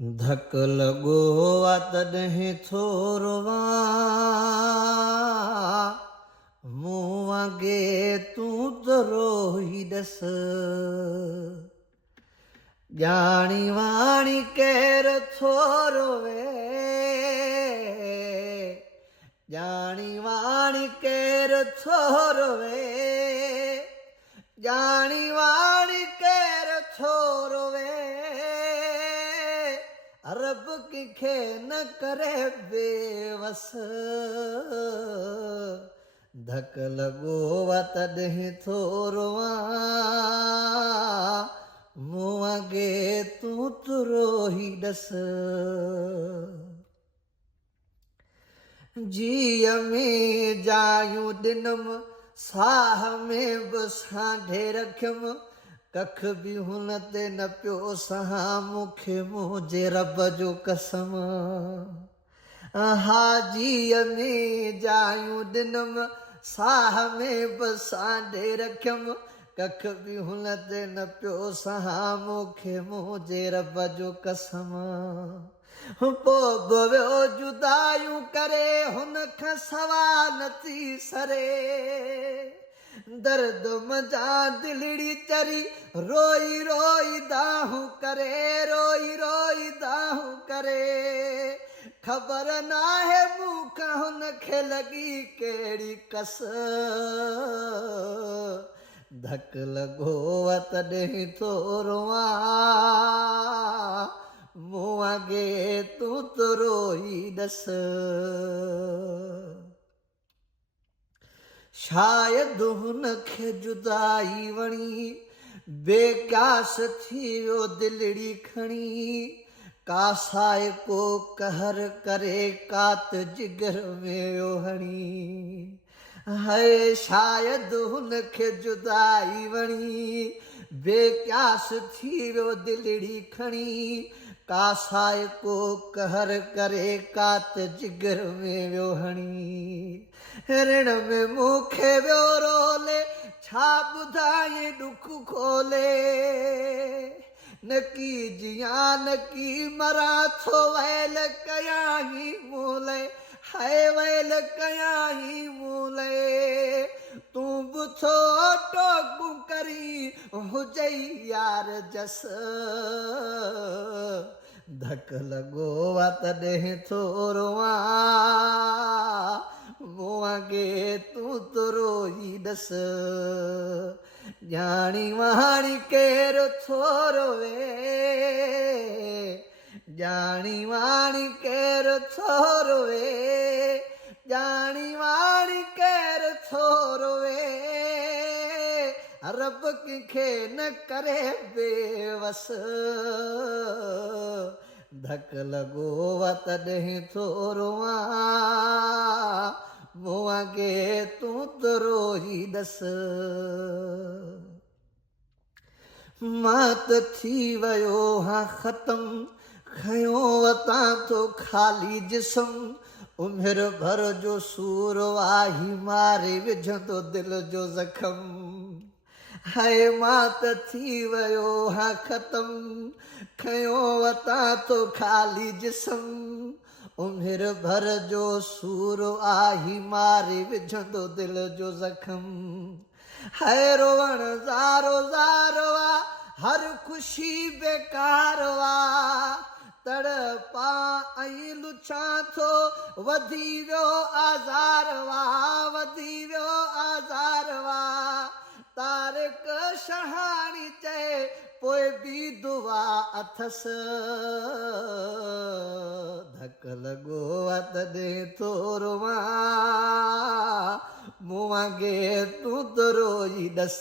धक लॻो आहे तॾहिं थोरवा मूं वांगे तूं त रोई ॾस ॼाणी वाणी केरु थोरो वे ॼाणी वाणी केरु थोरो वे ॼाणी वाणी केरु थोरो वे रब कंहिंखे न करे बेवस धक लॻो आहे तॾहिं थोरो मूं वांगे तूं त रोई ॾस जीअ में जायूं ॾिनमि साह में बि सांढे रखियमि कख बि हुन ते न पियो सहां मूंखे मुंहिंजे रब जो कसम हाजीअ में जायूं ॾिनमि साह में बि सांढे रखियमि कख बि हुन ते न पियो सहां मूंखे मुंहिंजे रब जो कसम पोइ बि वियो जुदायूं करे हुन खां सवा न थी सरे दर्द मजा दिलड़ी चरी रोई रोई दाहूं करे ख़बर नाहे मूंखां हुनखे लॻी कहिड़ी कस धक लॻो आहे तॾहिं थोरो मूं वांगे तूं त रोई ॾस शायदि हुनखे जुदाई वणी बेकास थी वियो दिलड़ी खणी कासाए को कहर करे कात जिगर में वियो हणी हाय शायदि हुनखे जुदाई वणी बेकास थी वियो दिलड़ी खणी कासाए को कहर करे कात जिगर में वियो हणी ऋण में मूंखे वियो रोले छा ॿुधाए ॾुख खोले न की जियां न की मरां थो वैल कयां मूले हाय वैल कयां मूले तूं बि थो टोकूं करी हुजई यार जस धक लॻो आहे तॾहिं थोरो मूं वांगे तूं त रोई ॾस ॼाणी वाणी केरु थोरो वे ॼाणी वाणी केरु थोरो वे ॼाणी वाणी केरु थोरो वे रब कंहिंखे न करे बेवस धक लॻो आहे तॾहिं थोरो मूं वांगे तूं त रोई ॾस मां त थी वियो हां ख़तमु खयो वतां थो ख़ाली जिस्म उमिरि भर जो सूर वाही मारे विझंदो दिलि जो ज़ख़म हाय मां त थी वियो हां ख़तमु खयो वतां थो ख़ाली जिस्म उमिरि भर जो सूर आही मारे विझंदो दिलि जो ज़ख़म हाय रोवण ज़ारो हर ख़ुशी बेकार तड़पा ऐं लुछां थो वधी वियो आज़ार तारिक शहाणी चए पोइ बि दुआ अथसि धक लॻो आहे तॾहिं थोरो मूं वांगे तूं त रोई ॾस